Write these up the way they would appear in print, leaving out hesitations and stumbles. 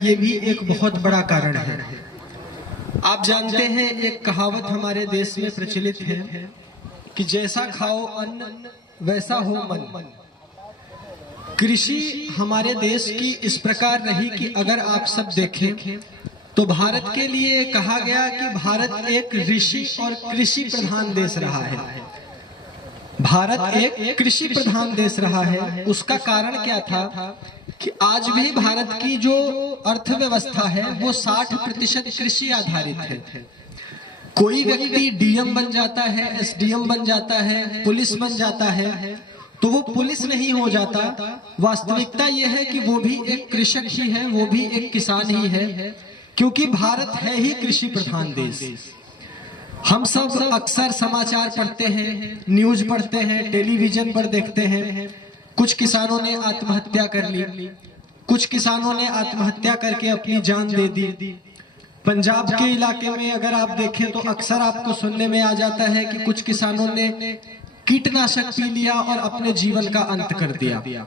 ये भी एक बहुत बड़ा कारण है। आप जानते हैं, एक कहावत हमारे देश में प्रचलित है कि जैसा खाओ अन्न वैसा हो मन। कृषि हमारे देश की इस प्रकार रही कि अगर आप सब देखें तो भारत के लिए कहा गया कि भारत एक ऋषि और कृषि प्रधान देश रहा है। भारत एक कृषि प्रधान देश रहा है। उसका कारण क्या था कि आज भी भारत की जो अर्थव्यवस्था है वो 60% कृषि आधारित है। कोई व्यक्ति डीएम बन जाता है, एसडीएम बन जाता है, पुलिस बन जाता है, तो वो पुलिस नहीं हो जाता। वास्तविकता यह है कि वो भी एक कृषक ही है, वो भी एक किसान ही है, क्योंकि भारत है ही कृषि प्रधान देश। हम सब अक्सर समाचार पढ़ते हैं, न्यूज पढ़ते हैं, टेलीविजन पर देखते हैं कुछ किसानों ने आत्महत्या कर ली, कुछ किसानों ने आत्महत्या करके अपनी जान दे दी। पंजाब के इलाके में अगर आप देखें तो अक्सर आपको सुनने में आ जाता है कि कुछ किसानों ने कीटनाशक पी लिया और अपने जीवन का अंत कर दिया।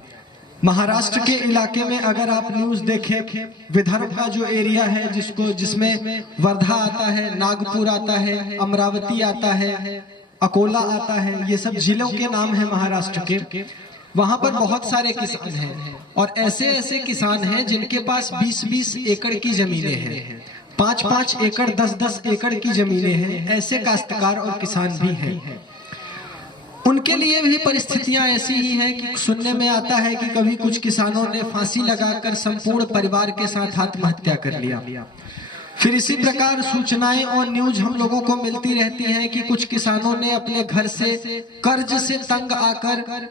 महाराष्ट्र के इलाके में अगर आप न्यूज देखें, विदर्भ का जो एरिया है जिसमें वर्धा आता है, नागपुर आता है, अमरावती आता है, अकोला आता है, ये सब जिलों के नाम है महाराष्ट्र के। वहां पर बहुत सारे किसान हैं और ऐसे ऐसे किसान हैं जिनके पास 20-20 एकड़ की जमीनें हैं, 5-5 एकड़ 10-10 एकड़ की जमीनें हैं। ऐसे काश्तकार और किसान भी हैं। उनके लिए भी परिस्थितियां ऐसी ही हैं कि सुनने में आता है कि कभी कुछ किसानों ने फांसी लगाकर संपूर्ण परिवार के साथ आत्महत्या कर लिया। फिर इसी प्रकार सूचनाएं और न्यूज हम लोगों को मिलती रहती हैं कि कुछ किसानों ने अपने घर से कर्ज से तंग आकर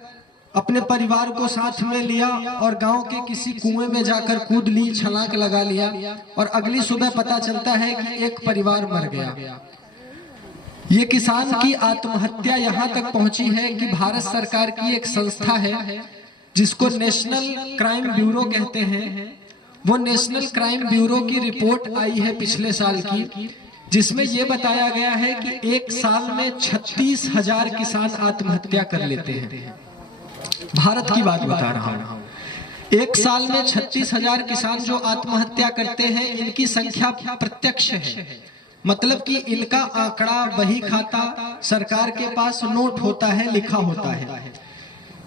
अपने परिवार को साथ में लिया और गांव के किसी कुएं में जाकर कूद ली, छलांग लगा लिया और अगली सुबह पता चलता है कि एक परिवार मर गया। ये किसान की आत्महत्या यहाँ तक पहुंची है कि भारत सरकार की एक संस्था है जिसको नेशनल क्राइम ब्यूरो कहते हैं। वो नेशनल क्राइम ब्यूरो की रिपोर्ट आई है पिछले साल की, जिसमें ये बताया गया है कि एक साल में 36,000 किसान आत्महत्या कर लेते हैं। भारत की बात बता रहा हूं। एक साल में 36,000 किसान जो आत्महत्या करते हैं, इनकी संख्या प्रत्यक्ष है, मतलब कि इनका आंकड़ा वही खाता सरकार के पास नोट होता है, लिखा होता है।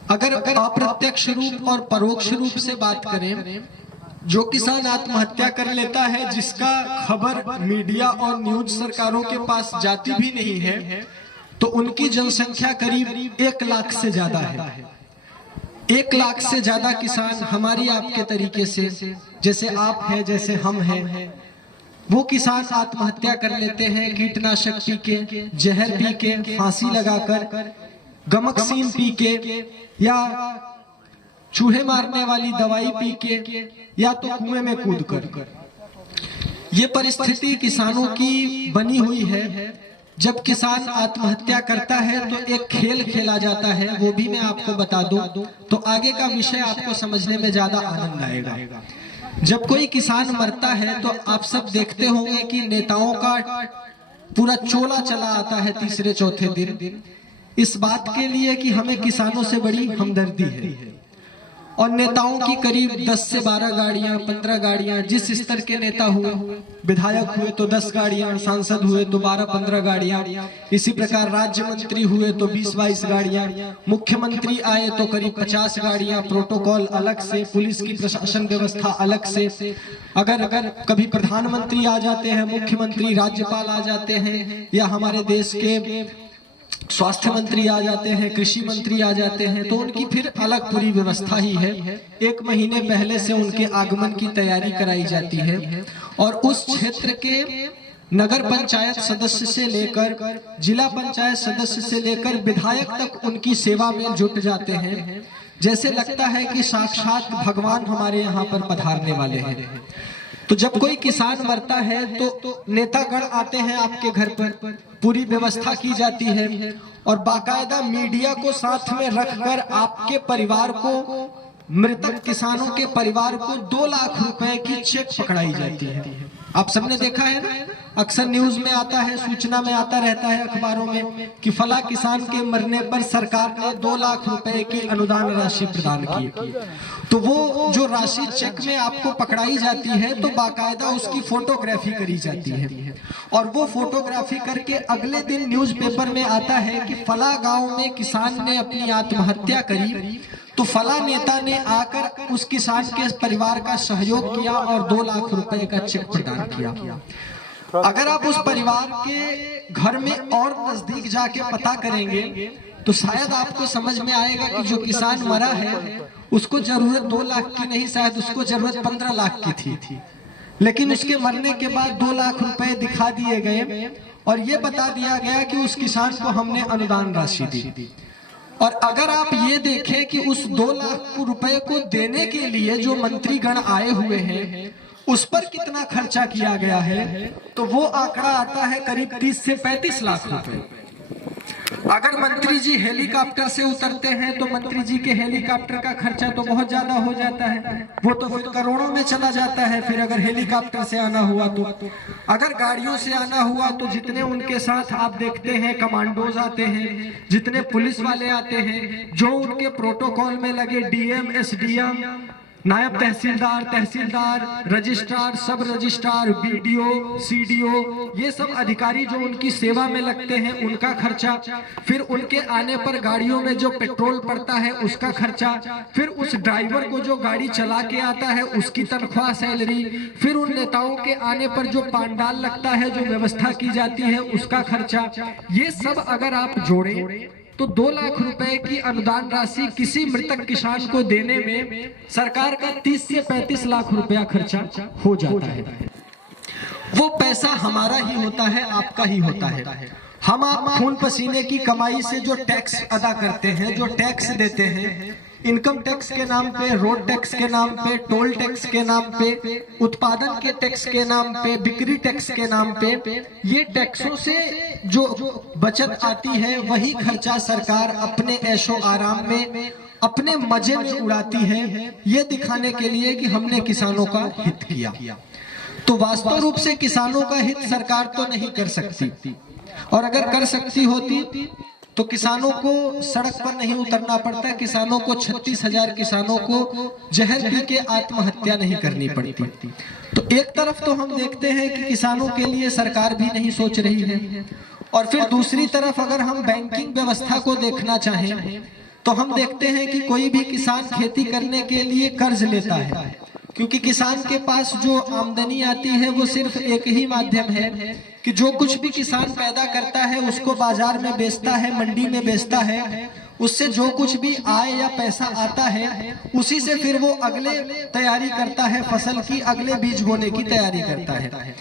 अगर अप्रत्यक्ष रूप और परोक्ष रूप से बात करें, जो किसान आत्महत्या कर लेता है जिसका खबर मीडिया और न्यूज सरकारों के पास जाती भी नहीं है, तो उनकी जनसंख्या करीब 1 लाख से ज्यादा है। 1 लाख से ज्यादा किसान हमारी आपके तरीके से, जैसे आप हैं, जैसे हम हैं, वो किसान आत्महत्या कर लेते हैं कीटनाशक पी के, जहर पी के, फांसी लगाकर, गमकसीन पी के, या चूहे मारने वाली दवाई पी के, या तो कुएं में कूदकर। ये परिस्थिति किसानों की बनी हुई है। जब किसान आत्महत्या करता है तो एक खेल खेला जाता है, वो भी मैं आपको बता दूं तो आगे का विषय आपको समझने में ज्यादा आनंद आएगा। जब कोई किसान मरता है तो आप सब देखते होंगे कि नेताओं का पूरा चोला चला आता है तीसरे चौथे दिन, इस बात के लिए कि हमें किसानों से बड़ी हमदर्दी है। और नेताओं की करीब 10 से 12 गाड़ियां, 15 गाड़ियां, जिस स्तर के नेता हुए, विधायक हुए तो 10 गाड़ियां, सांसद हुए तो 12-15 गाड़ियां, इसी प्रकार राज्य मंत्री हुए तो 20-22 गाड़ियां, मुख्यमंत्री आए तो करीब 50 गाड़ियां, प्रोटोकॉल अलग से, पुलिस की प्रशासन व्यवस्था अलग से। अगर कभी प्रधानमंत्री आ जाते हैं, मुख्यमंत्री, राज्यपाल आ जाते हैं, या हमारे देश के स्वास्थ्य मंत्री आ जाते हैं, कृषि मंत्री आ जाते हैं, तो उनकी फिर अलग पूरी व्यवस्था ही है। 1 महीने पहले से उनके आगमन की तैयारी कराई जाती है और उस क्षेत्र के नगर पंचायत सदस्य से लेकर जिला पंचायत सदस्य से लेकर विधायक तक उनकी सेवा में जुट जाते हैं। जैसे लगता है कि साक्षात भगवान हमारे यहाँ पर पधारने वाले हैं। तो जब कोई किसान मरता है तो नेतागण आते हैं आपके घर पर, पूरी व्यवस्था की जाती है और बाकायदा मीडिया को साथ में रखकर आपके परिवार को मृतक किसानों के परिवार को 2 लाख रुपए की चेक पकड़ाई जाती है। आप सबने देखा है ना, अक्सर न्यूज में आता है, सूचना में आता रहता है अखबारों में कि फला किसान के मरने पर सरकार ने 2 लाख रुपए की अनुदान राशि प्रदान की। तो वो जो राशि चेक में आपको पकड़ाई जाती है तो बाकायदा उसकी फोटोग्राफी करी जाती है और वो फोटोग्राफी करके अगले दिन न्यूज़पेपर में आता है कि फला गांव में किसान ने अपनी आत्महत्या करी, तो फला नेता ने आकर उस किसान के परिवार का सहयोग किया और 2 लाख रुपए का चेक प्रदान किया। अगर आप उस परिवार के घर में और नजदीक जाके पता करेंगे तो शायद आपको समझ में आएगा कि जो किसान मरा है उसको जरूरत 2 लाख की नहीं, शायद उसको जरूरत 15 लाख की थी। लेकिन उसके मरने के बाद 2 लाख रुपए दिखा दिए गए और ये बता दिया गया कि उस किसान को हमने अनुदान राशि दी। और अगर आप ये देखें कि उस 2 लाख रुपए को देने के लिए जो मंत्रीगण आए हुए हैं उस पर कितना खर्चा किया गया है, तो वो आंकड़ा आता है करीब 30 से 35 लाख रुपए। अगर मंत्री जी हेलीकॉप्टर से उतरते हैं तो मंत्री जी के हेलीकॉप्टर का खर्चा तो बहुत ज्यादा हो जाता है, वो तो फिर करोड़ों में चला जाता है। फिर अगर हेलीकॉप्टर से आना हुआ तो, अगर गाड़ियों से आना हुआ तो जितने उनके साथ आप देखते हैं कमांडोज आते हैं, जितने पुलिस वाले आते हैं, जो उनके प्रोटोकॉल में लगे डीएम, एसडीएम, नायब तहसीलदार, तहसीलदार, रजिस्ट्रार, सब रजिस्ट्रार, बीडीओ, सीडीओ, ये सब अधिकारी जो उनकी सेवा में लगते हैं उनका खर्चा, फिर उनके आने पर गाड़ियों में जो पेट्रोल पड़ता है उसका खर्चा, फिर उस ड्राइवर को जो गाड़ी चला के आता है उसकी तनख्वाह, सैलरी, फिर उन नेताओं के आने पर जो पांडाल लगता है, जो व्यवस्था की जाती है उसका खर्चा, ये सब अगर आप जोड़ें तो 2 लाख रुपए की अनुदान राशि किसी मृतक किसान को देने में सरकार का 30 से 35 लाख रुपया खर्चा हो जाता है। वो पैसा हमारा ही होता है, आपका ही होता है। हम आप खून पसीने की कमाई से जो टैक्स अदा करते हैं, जो टैक्स देते हैं, इनकम टैक्स के नाम पे, रोड टैक्स के नाम पे, टोल टैक्स के नाम पे, उत्पादन के टैक्स के नाम पे, बिक्री टैक्स के नाम पे, ये टैक्सों से जो बचत आती है वही खर्चा सरकार अपने ऐशो आराम में, अपने मजे में उड़ाती है, ये दिखाने के लिए कि हमने किसानों का हित किया। तो वास्तव रूप से किसानों का हित सरकार तो नहीं कर सकती, और अगर कर सकती होती तो किसानों को सड़क पर नहीं उतरना पड़ता, किसानों को 36,000 किसानों को जहर पी के आत्महत्या नहीं करनी पड़ती। तो एक तरफ तो हम देखते हैं कि किसानों के लिए सरकार भी नहीं सोच रही है, और फिर दूसरी तरफ अगर हम बैंकिंग व्यवस्था को देखना चाहें तो हम देखते हैं कि कोई भी किसान खेती करने के लिए कर्ज लेता है, क्योंकि किसान के पास जो आमदनी आती है वो सिर्फ एक ही माध्यम है कि जो कुछ भी किसान पैदा करता है उसको बाजार में बेचता है, मंडी में बेचता है, उससे जो कुछ भी आय या पैसा आता है उसी से फिर वो अगले तैयारी करता है, फसल की अगले बीज बोने की तैयारी करता है।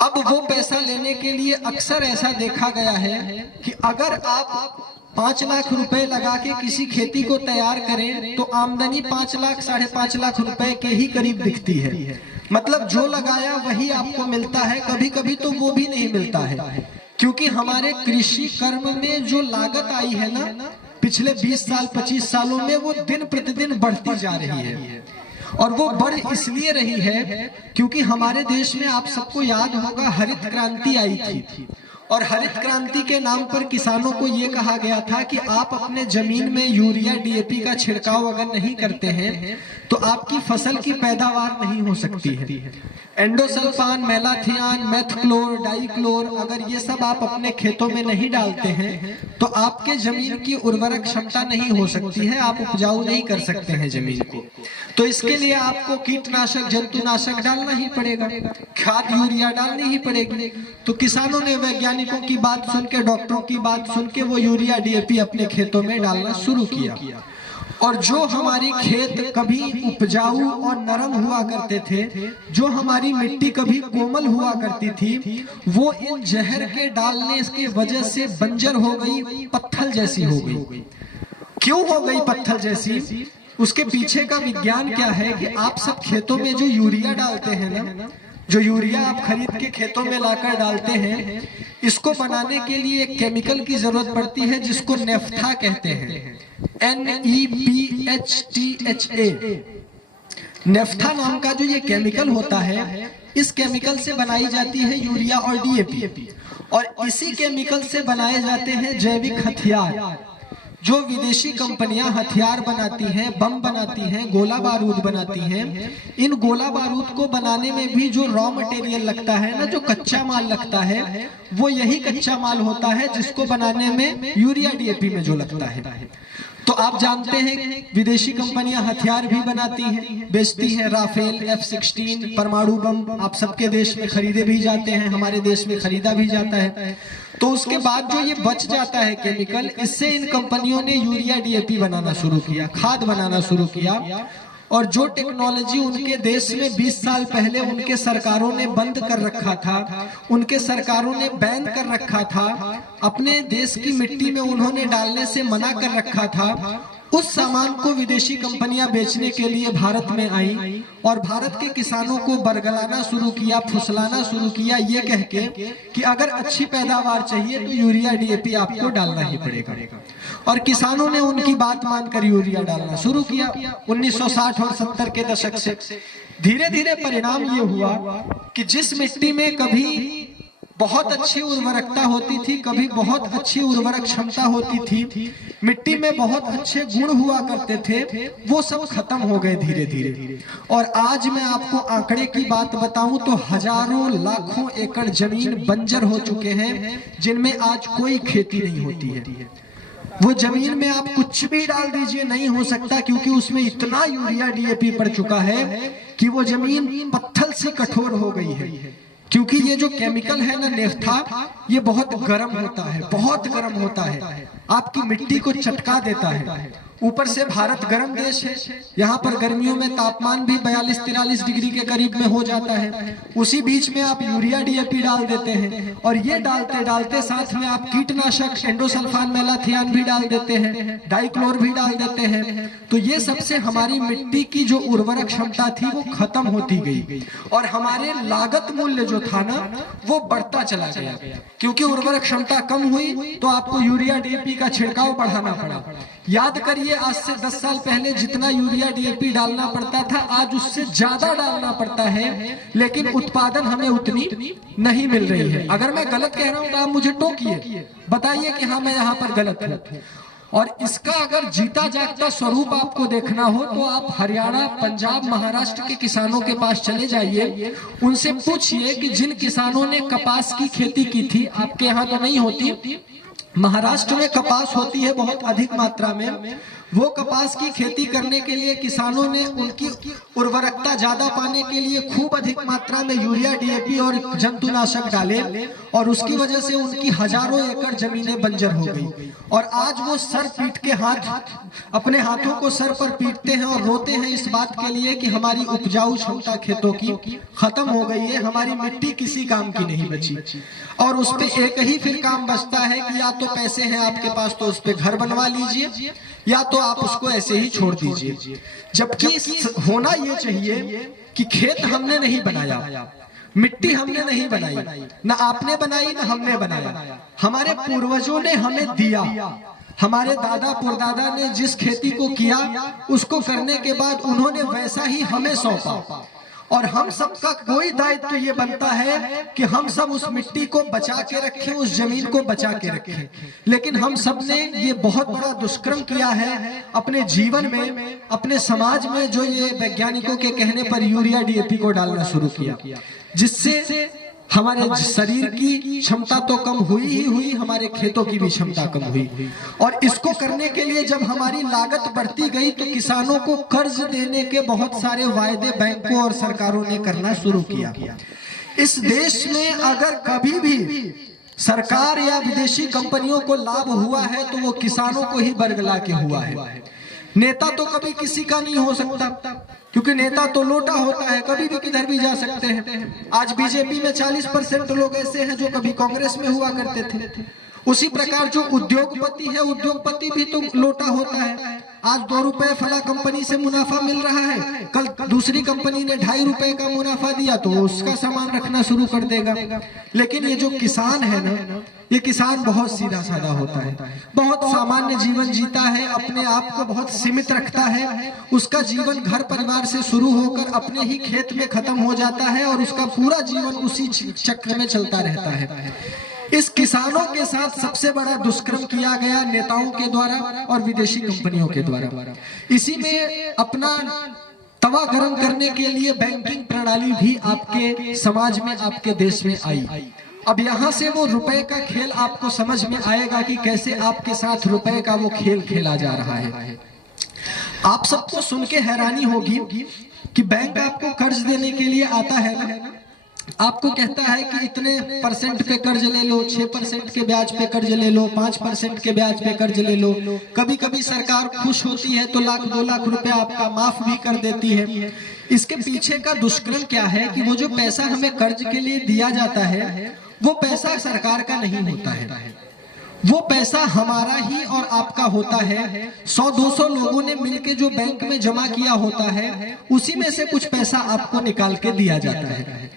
अब वो पैसा लेने के लिए अक्सर ऐसा देखा गया है कि अगर आप 5 लाख रुपए लगा के किसी खेती को तैयार करें तो आमदनी 5 लाख 5.5 लाख रुपए के ही करीब दिखती है। मतलब जो लगाया वही आपको मिलता है, कभी कभी तो वो भी नहीं मिलता है, क्योंकि हमारे कृषि कर्म में जो लागत आई है ना पिछले 20 साल 25 सालों में, वो दिन प्रतिदिन बढ़ती जा रही है। और वो बढ़ इसलिए रही है क्योंकि हमारे देश में आप सबको याद होगा हरित क्रांति आई थी, और हरित क्रांति के नाम पर किसानों को ये कहा गया था कि आप अपने जमीन में यूरिया डीएपी का छिड़काव अगर नहीं करते हैं तो आपकी फसल की पैदावार नहीं हो सकती है। एंडोसल्फान, मेलाथियान, मेथक्लोर, डाइक्लोर, अगर ये सब आप अपने खेतों में नहीं डालते हैं तो आपके जमीन की उर्वरक क्षमता नहीं हो सकती है, आप उपजाऊ नहीं कर सकते हैं जमीन को। तो इसके लिए आपको कीटनाशक, जंतुनाशक डालना ही पड़ेगा, खाद यूरिया डालनी ही पड़ेगी। तो किसानों ने वैज्ञानिकों की बात सुन के, डॉक्टरों की बात सुन के वो यूरिया डीएपी अपने खेतों में डालना शुरू किया। और जो हमारी खेत कभी उपजाऊ और नरम हुआ करते थे, जो हमारी मिट्टी कभी कोमल हुआ करती थी, वो इन जहर के डालने की वजह से बंजर हो गई, पत्थर जैसी हो गई। क्यों हो गई पत्थर जैसी? उसके पीछे का विज्ञान क्या है कि आप सब खेतों में जो यूरिया डालते हैं ना, जो यूरिया आप खरीद के खेतों में लाकर डालते हैं, इसको बनाने के लिए एक केमिकल की जरूरत पड़ती है जिसको नेफ्था कहते हैं, NEPHTA। नेफ्था नाम का जो ये केमिकल होता है, इस केमिकल से बनाई जाती है यूरिया और DAP, और इसी केमिकल से बनाए जाते हैं जैविक हथियार। जो विदेशी कंपनियां हथियार बनाती हैं, बम बनाती हैं, गोला बारूद बनाती हैं, इन गोला बारूद को बनाने में भी जो रॉ मटेरियल लगता है ना, जो कच्चा माल लगता है, वो यही कच्चा माल होता है जिसको बनाने में यूरिया DAP में जो लगता है। तो आप जानते हैं विदेशी कंपनियां हथियार भी बनाती हैं, बेचती हैं। राफेल, F-16 परमाणु बम आप सबके देश में खरीदे भी जाते हैं, हमारे देश में खरीदा भी जाता है। तो उसके बाद जो ये बच जाता है केमिकल, इससे इन कंपनियों ने यूरिया DAP बनाना शुरू किया, खाद बनाना शुरू किया। और जो टेक्नोलॉजी उनके देश में 20 साल पहले उनके सरकारों ने बंद कर रखा था, उनके सरकारों ने बैन कर रखा था, अपने देश की मिट्टी में उन्होंने डालने से मना कर रखा था, उस सामान को विदेशी कंपनियां बेचने के लिए भारत में आई और भारत के किसानों को बरगलाना शुरू किया, फुसलाना शुरू किया, ये कह के कि अगर अच्छी पैदावार चाहिए तो यूरिया DAP आपको डालना ही पड़ेगा। और किसानों ने उनकी बात मानकर यूरिया डालना शुरू किया। 1960 और 70 के दशक से धीरे धीरे परिणाम ये हुआ कि जिस मिट्टी में कभी बहुत अच्छी उर्वरकता होती थी, कभी बहुत अच्छी उर्वरक क्षमता होती थी, मिट्टी में बहुत अच्छे गुण हुआ करते थे, वो सब खत्म हो गए धीरे धीरे। और आज मैं आपको आंकड़े की बात बताऊं तो हजारों लाखों एकड़ जमीन बंजर हो चुके हैं, जिनमें आज कोई खेती नहीं होती है। वो जमीन में आप कुछ भी डाल दीजिए नहीं हो सकता, क्योंकि उसमें इतना यूरिया DAP पड़ चुका है कि वो जमीन पत्थर से कठोर हो गई है। क्योंकि ये जो केमिकल है ना नेफ्था, ये बहुत गर्म होता है, बहुत गर्म होता है, आपकी मिट्टी को चटका देता है। ऊपर से भारत गर्म देश है, यहाँ पर गर्मियों में तापमान भी 42-43 डिग्री के करीब में हो जाता है। उसी बीच में आप यूरिया DAP डाल देते हैं, और ये डालते डालते साथ में आप कीटनाशक एंडोसल्फान मेलाथियान भी डाल देते हैं, डाइक्लोर भी डाल देते हैं। तो ये सबसे हमारी मिट्टी की जो उर्वरक क्षमता थी वो खत्म होती गई, और हमारे लागत मूल्य जो था ना वो बढ़ता चला गया। क्योंकि उर्वरक क्षमता कम हुई तो आपको यूरिया DAP का छिड़काव बढ़ाना पड़ा। याद करिए, आज से 10 साल पहले जितना यूरिया DAP डालना पड़ता था, आज उससे ज्यादा डालना पड़ता है, लेकिन उत्पादन हमें उतनी नहीं मिल रही है। अगर मैं गलत कह रहा हूं तो आप मुझे टोकिए, बताइए कि हाँ मैं यहाँ पर गलत हूं। और इसका अगर जीता जागता स्वरूप आपको देखना हो तो आप हरियाणा, पंजाब, महाराष्ट्र के किसानों के पास चले जाइए, उनसे पूछिए कि जिन किसानों ने कपास की खेती की थी, आपके यहाँ तो नहीं होती, महाराष्ट्र में कपास होती है बहुत अधिक मात्रा में, वो कपास की खेती करने के लिए किसानों ने उनकी उर्वरकता ज्यादा पाने के लिए खूब अधिक मात्रा में यूरिया DAP और जंतुनाशक डाले, और उसकी वजह से उनकी हजारों एकड़ जमीनें बंजर हो गई। और आज वो सर पीट के अपने हाथों को सर पर पीटते हैं और रोते हैं इस बात के लिए कि हमारी उपजाऊ क्षमता खेतों की खत्म हो गई है, हमारी मिट्टी किसी काम की नहीं बची। और उस पे एक ही फिर काम बचता है कि या तो पैसे हैं आपके पास तो उस पे घर बनवा लीजिए, या तो आप उसको ऐसे ही छोड़ दीजिए। जबकि होना ये चाहिए कि खेत हमने नहीं बनाया, मिट्टी हमने नहीं बनाई, ना आपने बनाई ना हमने बनाया, हमारे पूर्वजों ने हमें दिया। हमारे दादा परदादा ने जिस खेती को किया, उसको करने के बाद उन्होंने वैसा ही हमें सौंपा, और हम सबका कोई दायित्व ये बनता है कि हम सब उस मिट्टी को बचा के रखें, उस जमीन को बचा के रखें। लेकिन हम सब ने ये बहुत बड़ा दुष्कर्म किया है अपने जीवन में, अपने समाज में, जो ये वैज्ञानिकों के कहने पर यूरिया DAP को डालना शुरू किया, जिससे हमारे शरीर की क्षमता तो कम हुई ही हुई, हमारे खेतों की भी क्षमता कम हुई। और इसको करने के लिए जब हमारी लागत बढ़ती गई तो किसानों को कर्ज देने के बहुत सारे वायदे बैंकों और सरकारों ने करना शुरू किया। इस देश में अगर कभी भी सरकार या विदेशी कंपनियों को लाभ हुआ है तो वो किसानों को ही बरगला के हुआ है। नेता तो कभी किसी का नहीं हो सकता, क्योंकि नेता तो लोटा होता है, कभी भी किधर भी जा सकते हैं। आज बीजेपी में 40% लोग ऐसे हैं जो कभी कांग्रेस में हुआ करते थे, उसी प्रकार जो उद्योगपति है, उद्योगपति भी तो लोटा होता है। आज 2 रुपए फला कंपनी से मुनाफा मिल रहा है, कल दूसरी कंपनी ने 2.5 रुपए का मुनाफा दिया तो उसका सामान रखना शुरू कर देगा। लेकिन ये जो किसान है ना, ये किसान बहुत सीधा साधा होता है, बहुत सामान्य जीवन जीता है, अपने आप को बहुत सीमित रखता है। उसका जीवन घर परिवार से शुरू होकर अपने ही खेत में खत्म हो जाता है और उसका पूरा जीवन उसी चक्र में चलता रहता है। इस किसानों के साथ सबसे बड़ा दुष्कर्म किया गया नेताओं के द्वारा और विदेशी कंपनियों के द्वारा। इसी में अपना तवा गरम करने के लिए बैंकिंग प्रणाली भी आपके समाज में, आपके देश में आई। अब यहाँ से वो रुपए का खेल आपको समझ में आएगा कि कैसे आपके साथ रुपए का वो खेल खेला जा रहा है। आप सबको सुन के हैरानी होगी कि बैंक आपको कर्ज देने के लिए आता है ना, आपको कहता है कि इतने % पे कर्ज ले लो, 6% के ब्याज पे कर्ज ले लो, 5% के ब्याज पे कर्ज ले लो। कभी कभी सरकार खुश होती है तो 1-2 लाख रुपया आपका माफ भी कर देती है। इसके पीछे का दुष्कर्म क्या है कि वो जो पैसा हमें कर्ज के लिए दिया जाता है, वो पैसा सरकार का नहीं होता है, वो पैसा हमारा ही और आपका होता है। 100-200 लोगों ने मिलके जो बैंक में जमा किया होता है, उसी में से कुछ पैसा आपको निकाल के दिया जाता है।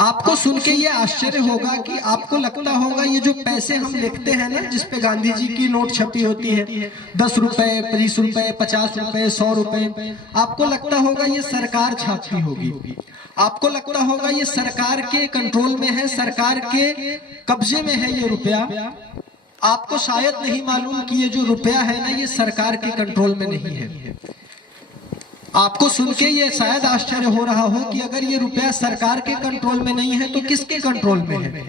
आपको सुन के ये आश्चर्य होगा कि आपको लगता होगा ये जो पैसे हम लिखते हैं ना, जिसपे गांधी जी की नोट छपी होती है, 10 रुपए, 20 रुपए, 50 रुपए, 100 रुपए, आपको लगता होगा ये सरकार छापती होगी। आपको लगता होगा ये सरकार के कंट्रोल में है, सरकार के कब्जे में है ये रुपया। आपको शायद नहीं मालूम कि ये जो रुपया है ना, ये सरकार के कंट्रोल में नहीं है। आपको सुन के ये शायद आश्चर्य हो रहा हो कि अगर ये रुपया सरकार के कंट्रोल में नहीं है तो किसके कंट्रोल में है?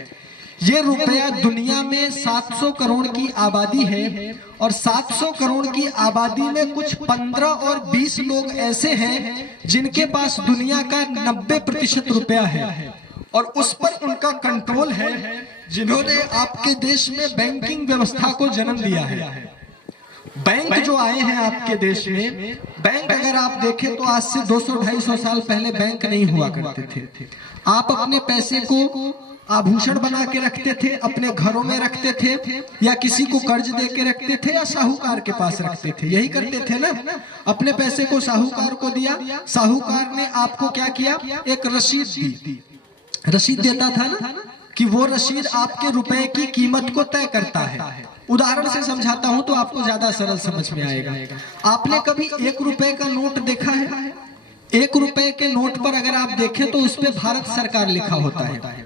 ये रुपया दुनिया में 700 करोड़ की आबादी है और 700 करोड़ की आबादी में कुछ 15 और 20 लोग ऐसे हैं जिनके पास दुनिया का 90% रुपया है और उस पर उनका कंट्रोल है, जिन्होंने आपके देश में बैंकिंग व्यवस्था को जन्म दिया है। बैंक जो आए हैं आपके देश में, बैंक अगर आप देखें तो आज से 200-250 साल पहले बैंक नहीं हुआ करते थे। आप अपने पैसे को आभूषण बना के रखते थे, अपने घरों में रखते थे, या किसी को कर्ज दे के रखते थे, या साहूकार के पास रखते थे। यही करते थे ना, अपने पैसे को साहूकार को दिया, साहूकार ने आपको क्या किया, एक रसीद दी। रसीद देता था ना कि वो रसीद आपके रुपए की कीमत को तय करता है। उदाहरण से समझाता हूं तो आपको ज्यादा सरल समझ में आएगा। आपने कभी 1 रुपए का नोट देखा है? 1 रुपए के नोट पर अगर आप देखें तो उस पे भारत सरकार लिखा होता है।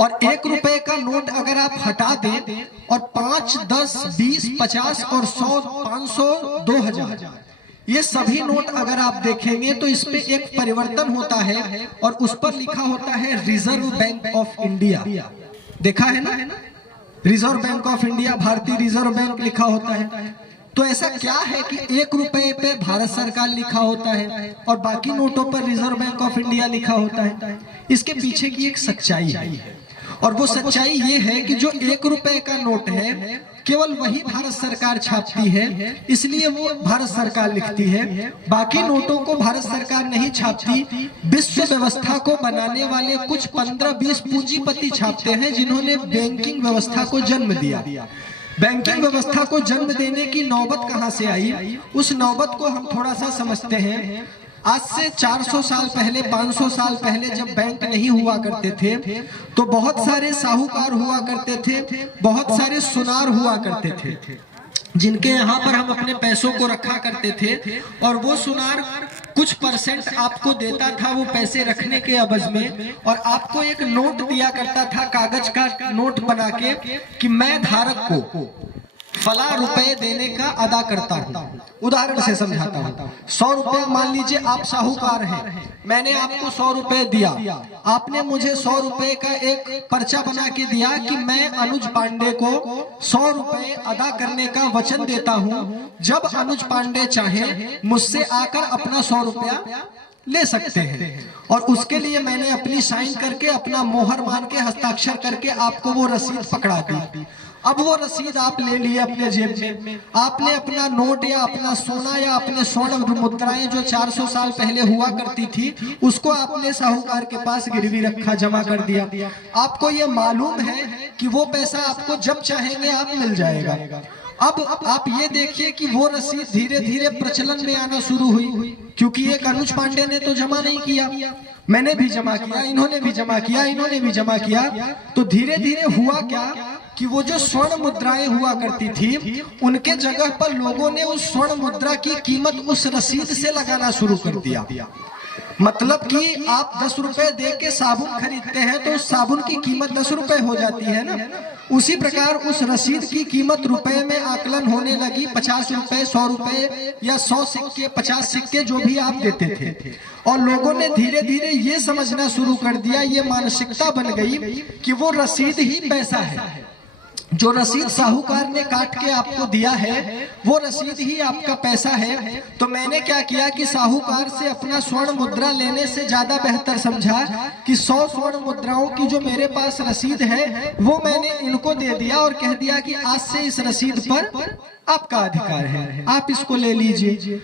और 1 रुपए का नोट अगर आप हटा दें और 5, 10, 20, 50 और 100, 500, 2000 ये सभी नोट अगर आप देखेंगे तो इसमें एक परिवर्तन होता है और उस पर लिखा होता है रिजर्व बैंक ऑफ इंडिया। देखा है ना, रिजर्व बैंक ऑफ इंडिया, भारतीय रिजर्व बैंक लिखा होता है। तो ऐसा क्या है कि 1 रुपए पे भारत सरकार लिखा होता है और बाकी नोटों पर रिजर्व बैंक ऑफ इंडिया लिखा होता है? इसके पीछे की एक सच्चाई है और वो सच्चाई ये है कि जो 1 रुपए का नोट है केवल वही भारत सरकार छापती है, इसलिए वो भारत सरकार लिखती है। बाकी नोटों को भारत सरकार नहीं छापती। विश्व व्यवस्था को बनाने वाले कुछ 15-20 पूंजीपति छापते हैं, जिन्होंने बैंकिंग व्यवस्था को जन्म दिया। बैंकिंग व्यवस्था को जन्म देने की नौबत कहां से आई, उस नौबत को हम थोड़ा सा समझते हैं। आज से 400 साल पहले, 500 साल पहले जब बैंक नहीं हुआ करते थे तो बहुत सारे साहूकार हुआ करते थे, बहुत सारे सुनार हुआ करते थे, जिनके यहाँ पर हम अपने पैसों को रखा करते थे और वो सुनार कुछ % आपको देता था वो पैसे रखने के अवज में, और आपको एक नोट दिया करता था, कागज का नोट बना के, कि मैं धारक को फला रुपए देने का अदा करता हूँ। उदाहरण से समझाता हूँ। 100 रुपए मान लीजिए आप साहूकार हैं, मैंने आपको 100 रुपए दिया, आपने मुझे 100 रुपए का एक पर्चा बना के दिया कि मैं अनुज पांडे को 100 रुपए अदा करने का वचन देता हूँ। जब अनुज पांडे चाहे मुझसे आकर अपना 100 रुपया ले सकते हैं, और उसके लिए मैंने अपनी साइन करके, अपना मोहर मान के, हस्ताक्षर करके आपको वो रसीद पकड़ा दी। अब वो रसीद आप ले लिए अपने जेब में, आपने अपना नोट या अपना सोना या अपने स्वर्ण मुद्राएं जो 400 साल पहले हुआ करती थी उसको आपने साहूकार के पास गिरवी रखा, जमा कर दिया। आपको ये मालूम है कि वो पैसा आपको जब चाहेंगे आप मिल जाएगा। अब आप ये देखिए कि वो रसीद धीरे धीरे प्रचलन में आना शुरू हुई, क्योंकि एक अनुज पांडे ने तो जमा नहीं किया, मैंने भी जमा किया, इन्होंने भी जमा किया, इन्होंने भी जमा किया। तो धीरे धीरे हुआ क्या कि वो जो स्वर्ण मुद्राएं हुआ करती थी उनके जगह पर लोगों ने उस स्वर्ण मुद्रा की कीमत उस रसीद से लगाना शुरू कर दिया। मतलब कि आप 10 रुपए दे के साबुन खरीदते हैं तो उस साबुन की कीमत 10 रुपए हो जाती है ना। उसी प्रकार उस रसीद की कीमत रुपए में आकलन होने लगी। 50 रुपए, 100 रुपए या 100 सिक्के, 50 सिक्के जो भी आप देते थे, और लोगों ने धीरे धीरे ये समझना शुरू कर दिया, ये मानसिकता बन गई कि वो रसीद ही पैसा है। जो रसीद साहूकार ने काट के आपको दिया है वो रसीद ही आपका पैसा है। तो मैंने क्या किया कि साहूकार से अपना स्वर्ण मुद्रा लेने से ज्यादा बेहतर समझा कि 100 स्वर्ण मुद्राओं की जो मेरे पास रसीद है वो मैंने इनको दे दिया और कह दिया कि आज से इस रसीद पर आपका अधिकार है, आप इसको ले लीजिए।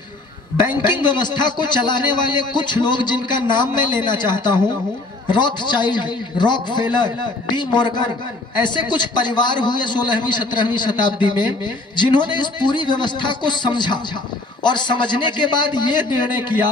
बैंकिंग व्यवस्था को चलाने वाले कुछ लोग जिनका नाम मैं लेना चाहता हूँ, रॉथचाइल्ड, रॉकफेलर, डी मॉर्गन, ऐसे कुछ परिवार हुए 16वीं 17वीं शताब्दी में जिन्होंने इस पूरी व्यवस्था को समझा और समझने के बाद ये निर्णय किया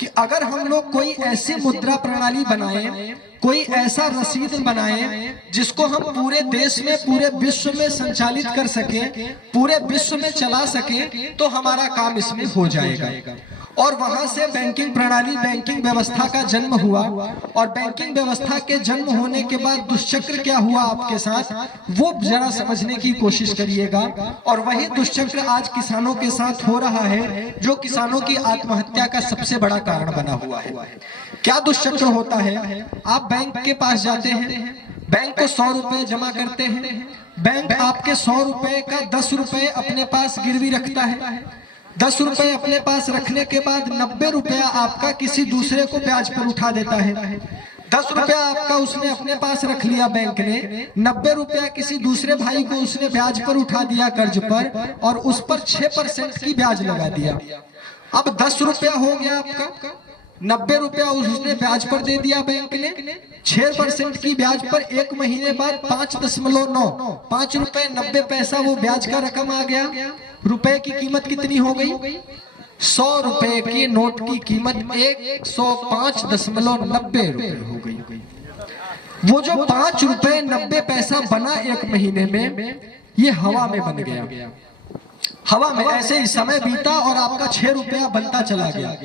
कि अगर हम लोग कोई ऐसी मुद्रा प्रणाली बनाएं, कोई ऐसा रसीद बनाएं जिसको हम पूरे देश में, पूरे विश्व में संचालित कर सकें, पूरे विश्व में चला सकें, तो हमारा काम इसमें हो जाएगा। और वहां से बैंकिंग प्रणाली, बैंकिंग व्यवस्था का जन्म हुआ। और बैंकिंग व्यवस्था के जन्म होने के बाद दुष्चक्र क्या हुआ आपके साथ, वो जरा समझने की कोशिश करिएगा। और वही दुष्चक्र आज किसानों के साथ हो रहा है, जो किसानों की आत्महत्या का सबसे बड़ा कारण बना हुआ है। क्या दुष्चक्र होता है, आप बैंक के पास जाते हैं, बैंक को 100 रुपए जमा करते हैं, बैंक आपके 100 रुपए का 10 रुपए अपने पास गिरवी रखता है। 10 रुपए अपने पास रखने के बाद 90 रुपया आपका किसी दूसरे को ब्याज पर उठा देता है। 10 रुपया आपका उसने अपने पास रख लिया बैंक ने, 90 रुपया किसी दूसरे भाई को उसने ब्याज पर उठा दिया कर्ज पर, और उस पर 6% की ब्याज लगा दिया। अब 10 रुपया हो गया आपका, 90 रुपया उसने ब्याज पर दे दिया बैंक ने, 6% की ब्याज पर एक महीने बाद 5.9, 5 रुपए 90 पैसा वो ब्याज का रकम आ गया। रुपए की कीमत कितनी हो गई, 100 रुपए के नोट की कीमत 105.90 रुपए हो गई। वो जो 5 रुपए 90 पैसा बना एक महीने में, ये हवा में बन गया। हवा में ऐसे ही समय बीता और आपका 6 रुपया बनता चला गया।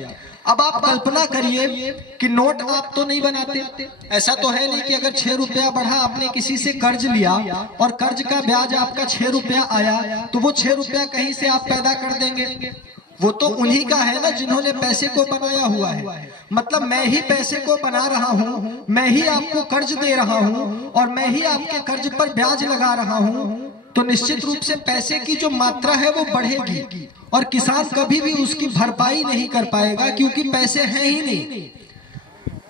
अब आप कल्पना करिए कि नोट आप तो नहीं बनाते, ऐसा तो है नहीं कि अगर 6 रुपया बढ़ा, आपने किसी से कर्ज लिया और कर्ज का ब्याज आपका 6 रुपया आया, तो वो 6 रुपया कहीं से आप पैदा कर देंगे, वो तो उन्हीं का है ना जिन्होंने पैसे को बनाया हुआ है। मतलब मैं ही पैसे को बना रहा हूँ, मैं ही आपको कर्ज दे रहा हूँ और मैं ही आपके कर्ज पर ब्याज लगा रहा हूँ, तो निश्चित रूप से पैसे की जो मात्रा है वो बढ़ेगी और किसान कभी भी उसकी भरपाई नहीं कर पाएगा, क्योंकि पैसे हैं ही नहीं।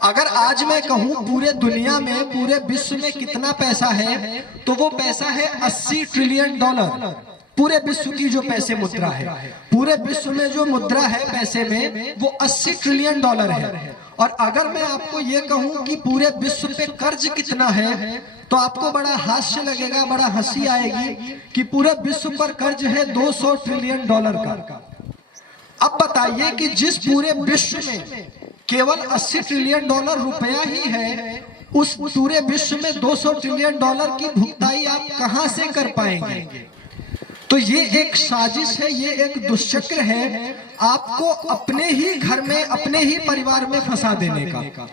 अगर आज मैं कहूं पूरे दुनिया में, पूरे विश्व में कितना पैसा है, तो वो पैसा है $80 ट्रिलियन। पूरे विश्व की जो पैसे मुद्रा है, पूरे विश्व में जो मुद्रा है पैसे में, वो $80 ट्रिलियन है। और अगर मैं आपको ये कहूं कि पूरे विश्व पे कर्ज कितना है, तो आपको बड़ा हास्य लगेगा, बड़ा हंसी आएगी कि पूरे विश्व पर कर्ज है $200 ट्रिलियन का। अब बताइए कि जिस पूरे विश्व में केवल $80 ट्रिलियन रुपया ही है, उस पूरे विश्व में $200 ट्रिलियन की भुगताई आप कहां से कर पाएंगे। तो ये एक साजिश है, ये एक दुष्चक्र है, आपको अपने ही घर में, अपने ही परिवार में फंसा देने का।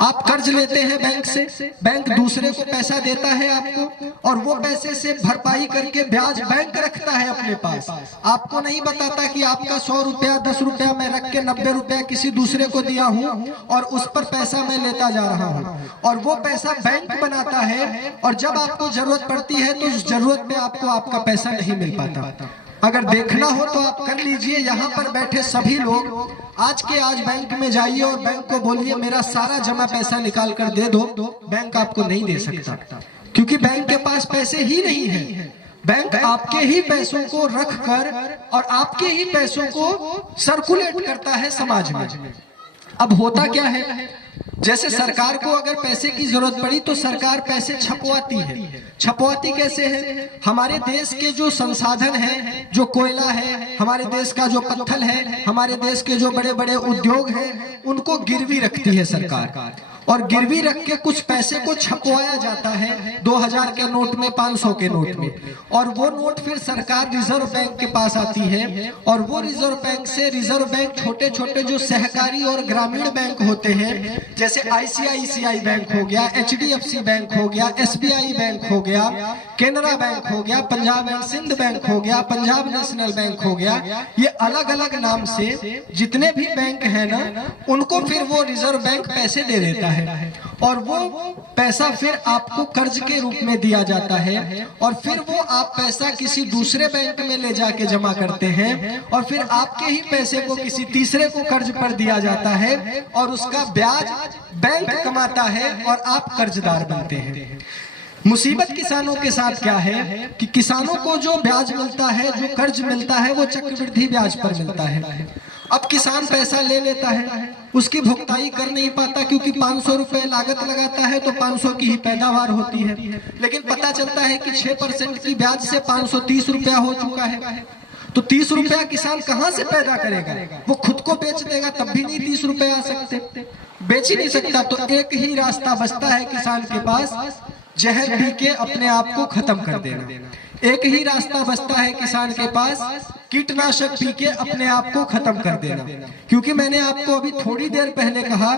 आप कर्ज लेते हैं बैंक से, बैंक दूसरे को पैसा देता है आपको, और वो पैसे से भरपाई करके ब्याज बैंक रखता है अपने पास। आपको नहीं बताता कि आपका 100 रुपया 10 रुपया मैं रख के 90 रुपया किसी दूसरे को दिया हूँ और उस पर पैसा मैं लेता जा रहा हूँ, और वो पैसा बैंक बनाता है, और जब आपको जरूरत पड़ती है तो उस जरूरत में आपको आपका पैसा नहीं मिल पाता। अगर देखना हो तो आप कर लीजिए, यहाँ पर बैठे सभी लोग आज के आज बैंक में जाइए और बैंक को बोलिए मेरा सारा जमा पैसा निकाल कर दे दो, बैंक आपको नहीं दे सकता। क्योंकि बैंक के पास पैसे ही नहीं है। बैंक आपके ही पैसों को रख कर और आपके ही पैसों को सर्कुलेट करता है समाज में। अब होता क्या है, जैसे सरकार को अगर पैसे की जरूरत पड़ी तो सरकार पैसे छपवाती है। छपवाती कैसे है? हमारे देश के जो संसाधन है, जो कोयला है, हमारे देश का जो पत्थर है, हमारे देश के जो बड़े बड़े उद्योग हैं, उनको गिरवी रखती है सरकार, और गिरवी रख के कुछ पैसे को छपवाया जाता है 2000 के नोट में, 500 के नोट में, और वो नोट फिर सरकार रिजर्व बैंक के पास आती है, और वो रिजर्व बैंक से रिजर्व बैंक छोटे छोटे जो सहकारी और ग्रामीण बैंक होते हैं, जैसे ICICI बैंक हो गया, HDFC बैंक हो गया, SBI बैंक हो गया, केनरा बैंक हो गया, पंजाब एंड सिंध बैंक हो गया, पंजाब नेशनल बैंक हो गया, ये अलग अलग नाम से जितने भी बैंक है ना, उनको फिर वो रिजर्व बैंक पैसे दे देता है, और वो पैसा फिर आपको कर्ज के रूप में दिया जाता है, और फिर वो आप पैसा किसी दूसरे बैंक में ले जाके जमा करते हैं, और फिर आपके ही पैसे को किसी तीसरे को कर्ज पर दिया जाता है, और उसका ब्याज बैंक कमाता है और आप कर्जदार बनते हैं। मुसीबत किसानों के साथ क्या है कि किसानों को जो ब्याज मिलता है, जो कर्ज मिलता है, वो चक्रवृद्धि ब्याज पर मिलता है। अब किसान पैसा ले लेता है, उसकी भुगताई कर नहीं पाता, क्योंकि 500 रुपए लागत लगाता है तो 500 की ही पैदावार होती है, लेकिन पता चलता है कि 6% की ब्याज से 530 रुपया हो चुका है, तो 30 रुपया किसान कहाँ से पैदा करेगा? वो खुद को बेच देगा तब भी नहीं 30 रुपए आ सकते, बेच ही नहीं सकता। तो एक ही रास्ता बचता है किसान के पास, जहर पी के अपने आप को खत्म कर देना। एक ही रास्ता बचता है किसान के पास, कीटनाशक पी के अपने आप को खत्म कर देना। क्योंकि मैंने आपको अभी थोड़ी देर पहले कहा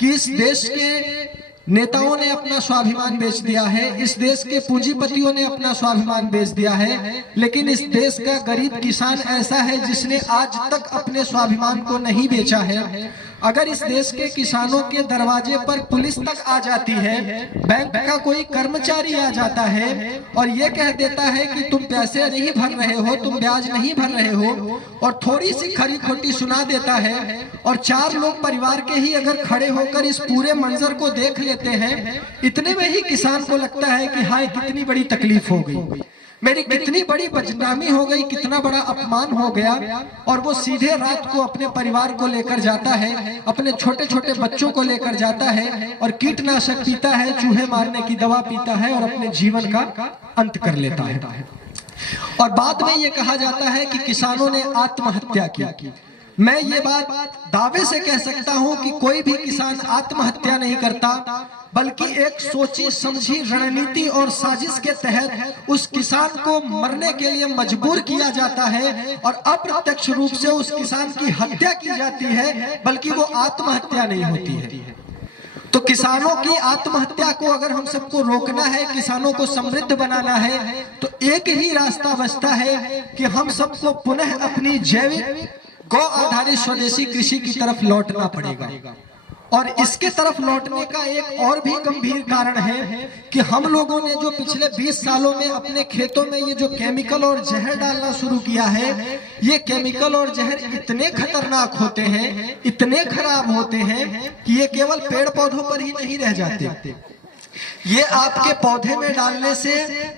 कि इस देश के नेताओं ने अपना स्वाभिमान बेच दिया है, इस देश के पूंजीपतियों ने अपना स्वाभिमान बेच दिया है, लेकिन इस देश का गरीब किसान ऐसा है जिसने आज तक अपने स्वाभिमान को नहीं बेचा है। अगर इस देश के किसानों के दरवाजे पर पुलिस तक आ जाती है, बैंक का कोई कर्मचारी आ जाता है और ये कह देता है कि तुम पैसे नहीं भर रहे हो, तुम ब्याज नहीं भर रहे हो, और थोड़ी सी खरी खोटी सुना देता है, और 4 लोग परिवार के ही अगर खड़े होकर इस पूरे मंजर को देख लेते हैं, इतने में ही किसान को लगता है कि हाय कितनी बड़ी तकलीफ हो गई, मेरी कितनी बड़ी बदनामी हो गई, कितना बड़ा अपमान हो गया, और वो सीधे रात को अपने परिवार को लेकर जाता है, अपने छोटे छोटे बच्चों को लेकर जाता है और कीटनाशक पीता है, चूहे मारने की दवा पीता है और अपने जीवन का अंत कर लेता है। और बाद में ये कहा जाता है कि किसानों ने आत्महत्या की। मैं ये बात दावे से कह सकता हूं कि कोई भी किसान आत्महत्या नहीं करता, बल्कि एक सोची समझी रणनीति और साजिश के तहत उस किसान को मरने के लिए मजबूर किया जाता है, और अप्रत्यक्ष रूप से उस किसान की हत्या की जाती है, बल्कि वो आत्महत्या नहीं होती है। तो किसानों की आत्महत्या को अगर हम सबको रोकना है, किसानों को समृद्ध बनाना है, तो एक ही रास्ता बचता है कि हम सबको पुनः अपनी जैविक गौ आधारित स्वदेशी कृषि की तरफ लौटना पड़ेगा। और इसके तरफ लौटने का एक और भी गंभीर कारण है कि हम लोगों ने जो पिछले 20 सालों में अपने खेतों में ये जो केमिकल और जहर डालना शुरू किया है, ये केमिकल और जहर इतने खतरनाक होते हैं, इतने खराब होते हैं कि ये केवल पेड़ पौधों पर ही नहीं रह जाते, ये आपके पौधे में डालने से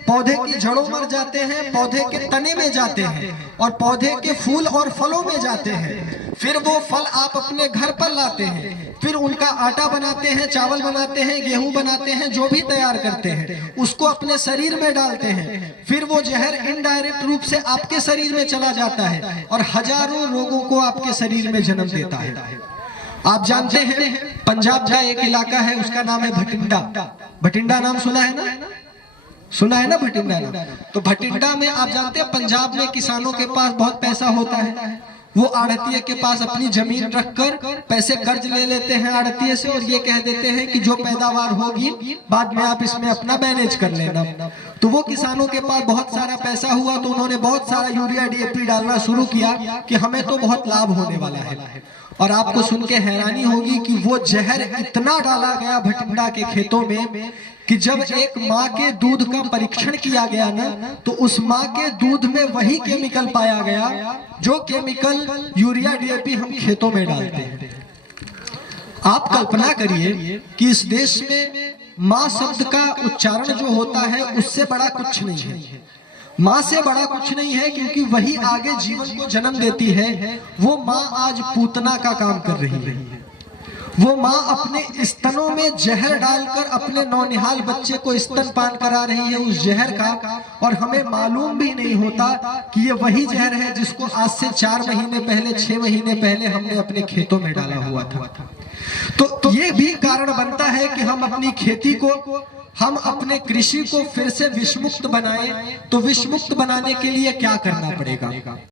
पौधे की जड़ों मर जाते हैं, पौधे के तने में जाते हैं, और पौधे के फूल और फलों में जाते हैं। फिर वो फल आप अपने घर पर लाते हैं, फिर उनका आटा बनाते हैं, चावल बनाते हैं, गेहूं बनाते हैं, जो भी तैयार करते हैं, उसको अपने शरीर में डालते हैं। फिर वो जहर इनडायरेक्ट रूप से आपके शरीर में चला जाता है और हजारों रोगों को आपके शरीर में जन्म देता है। आप जानते हैं पंजाब का एक इलाका है, उसका नाम है भटिंडा। भटिंडा नाम सुना है ना? सुना है ना भटिंडा नाम? तो भटिंडा में आप जानते हैं पंजाब में किसानों के पास बहुत पैसा होता है, वो आड़तिये के पास अपनी जमीन रखकर पैसे कर्ज ले लेते हैं आड़तिये से, और ये कह देते हैं कि जो पैदावार होगी बाद में आप इसमें अपना मैनेज कर लेना। तो वो किसानों के पास बहुत सारा पैसा हुआ, तो उन्होंने बहुत सारा यूरिया DAP डालना शुरू किया कि हमें तो बहुत लाभ होने वाला है। और आपको सुन के हैरानी होगी कि वो जहर इतना डाला गया भटिंडा के खेतों में कि जब एक माँ के दूध का परीक्षण किया गया ना, तो उस माँ के दूध में वही केमिकल पाया गया जो केमिकल यूरिया DAP हम खेतों में डालते हैं। आप कल्पना करिए कि इस देश में माँ शब्द का उच्चारण जो होता है उससे बड़ा कुछ नहीं है, माँ से बड़ा कुछ नहीं है, क्योंकि वही आगे जीवन को जन्म देती है। वो माँ आज पूतना का काम कर रही है। वो माँ अपने स्तनों में जहर डालकर अपने नौनिहाल बच्चे को स्तनपान करा रही है उस जहर का, और हमें मालूम भी नहीं होता कि ये वही जहर है जिसको आज से 4 महीने पहले 6 महीने पहले हमने अपने खेतों में डाला हुआ था। तो ये भी कारण बनता है कि हम अपनी खेती को, हम अपने कृषि को फिर से विषमुक्त बनाएं। तो विषमुक्त बनाने के लिए क्या करना पड़ेगा?